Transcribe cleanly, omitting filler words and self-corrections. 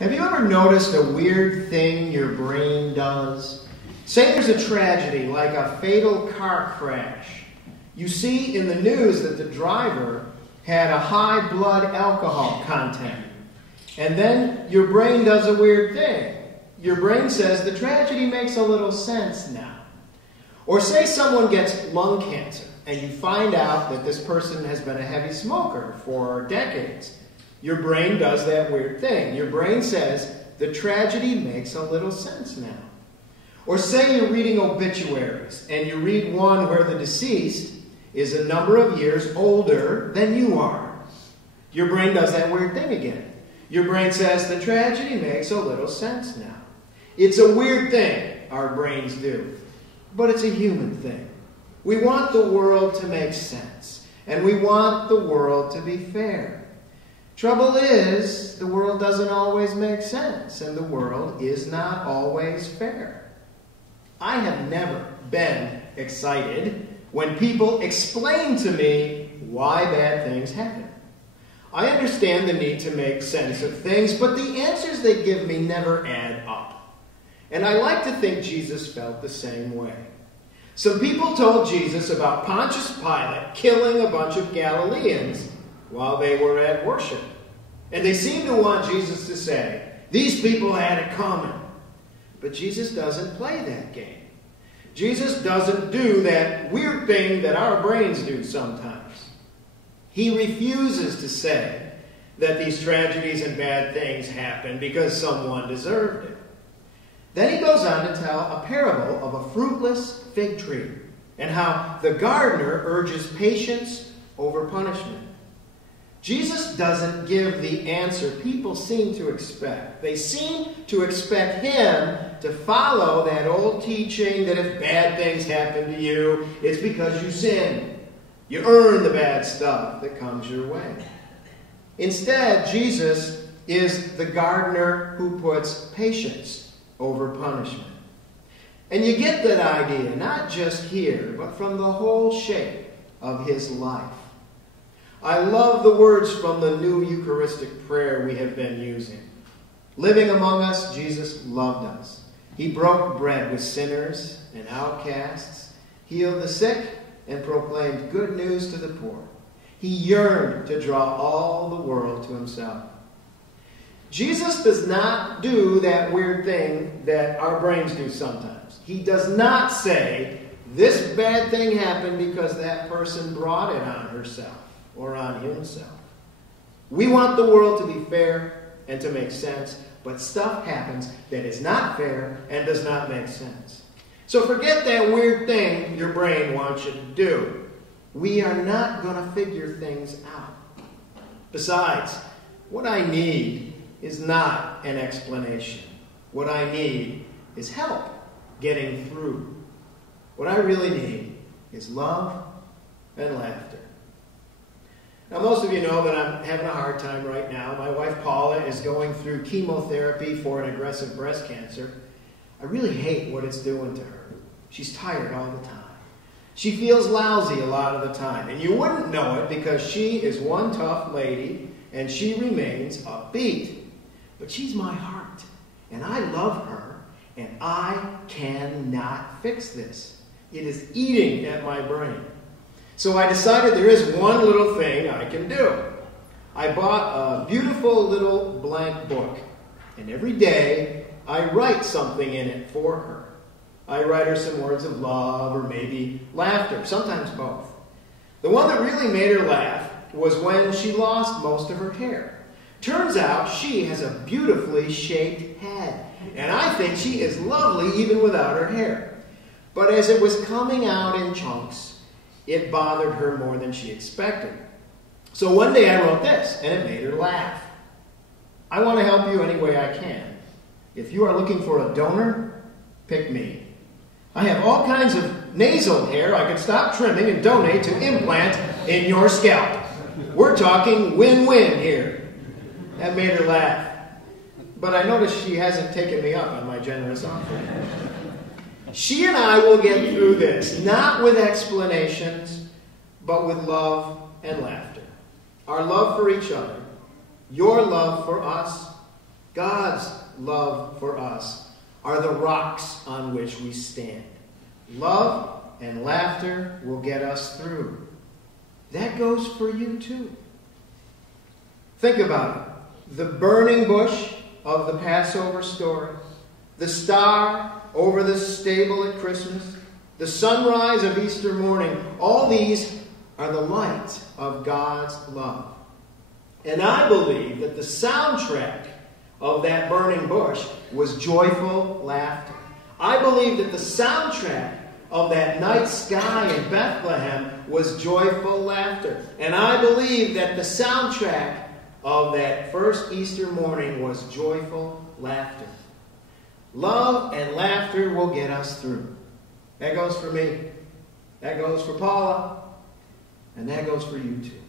Have you ever noticed a weird thing your brain does? Say there's a tragedy, like a fatal car crash. You see in the news that the driver had a high blood alcohol content. And then your brain does a weird thing. Your brain says the tragedy makes a little sense now. Or say someone gets lung cancer and you find out that this person has been a heavy smoker for decades. Your brain does that weird thing. Your brain says the tragedy makes a little sense now. Or say you're reading obituaries and you read one where the deceased is a number of years older than you are. Your brain does that weird thing again. Your brain says the tragedy makes a little sense now. It's a weird thing our brains do, but it's a human thing. We want the world to make sense, and we want the world to be fair. Trouble is, the world doesn't always make sense, and the world is not always fair. I have never been excited when people explain to me why bad things happen. I understand the need to make sense of things, but the answers they give me never add up. And I like to think Jesus felt the same way. Some people told Jesus about Pontius Pilate killing a bunch of Galileans while they were at worship. And they seemed to want Jesus to say, these people had it coming. But Jesus doesn't play that game. Jesus doesn't do that weird thing that our brains do sometimes. He refuses to say that these tragedies and bad things happen because someone deserved it. Then he goes on to tell a parable of a fruitless fig tree and how the gardener urges patience over punishment. Jesus doesn't give the answer people seem to expect. They seem to expect him to follow that old teaching that if bad things happen to you, it's because you sin. You earn the bad stuff that comes your way. Instead, Jesus is the gardener who puts patience over punishment. And you get that idea, not just here, but from the whole shape of his life. I love the words from the new Eucharistic prayer we have been using. Living among us, Jesus loved us. He broke bread with sinners and outcasts, healed the sick, and proclaimed good news to the poor. He yearned to draw all the world to himself. Jesus does not do that weird thing that our brains do sometimes. He does not say, this bad thing happened because that person brought it on herself or on himself. We want the world to be fair and to make sense, but stuff happens that is not fair and does not make sense. So forget that weird thing your brain wants you to do. We are not going to figure things out. Besides, what I need is not an explanation. What I need is help getting through. What I really need is love and laughter. Now, most of you know that I'm having a hard time right now. My wife Paula is going through chemotherapy for an aggressive breast cancer. I really hate what it's doing to her. She's tired all the time. She feels lousy a lot of the time. And you wouldn't know it because she is one tough lady and she remains upbeat. But she's my heart. And I love her. And I cannot fix this. It is eating at my brain. So I decided there is one little thing I can do. I bought a beautiful little blank book. And every day I write something in it for her. I write her some words of love or maybe laughter, sometimes both. The one that really made her laugh was when she lost most of her hair. Turns out she has a beautifully shaped head. And I think she is lovely even without her hair. But as it was coming out in chunks, it bothered her more than she expected. So one day I wrote this, and it made her laugh. I want to help you any way I can. If you are looking for a donor, pick me. I have all kinds of nasal hair I could stop trimming and donate to implant in your scalp. We're talking win-win here. That made her laugh. But I noticed she hasn't taken me up on my generous offer. She and I will get through this, not with explanations, but with love and laughter. Our love for each other, your love for us, God's love for us are the rocks on which we stand. Love and laughter will get us through. That goes for you too. Think about it. The burning bush of the Passover story, the star over the stable at Christmas, the sunrise of Easter morning, all these are the light of God's love. And I believe that the soundtrack of that burning bush was joyful laughter. I believe that the soundtrack of that night sky in Bethlehem was joyful laughter. And I believe that the soundtrack of that first Easter morning was joyful laughter. Love and laughter will get us through. That goes for me. That goes for Paula. And that goes for you too.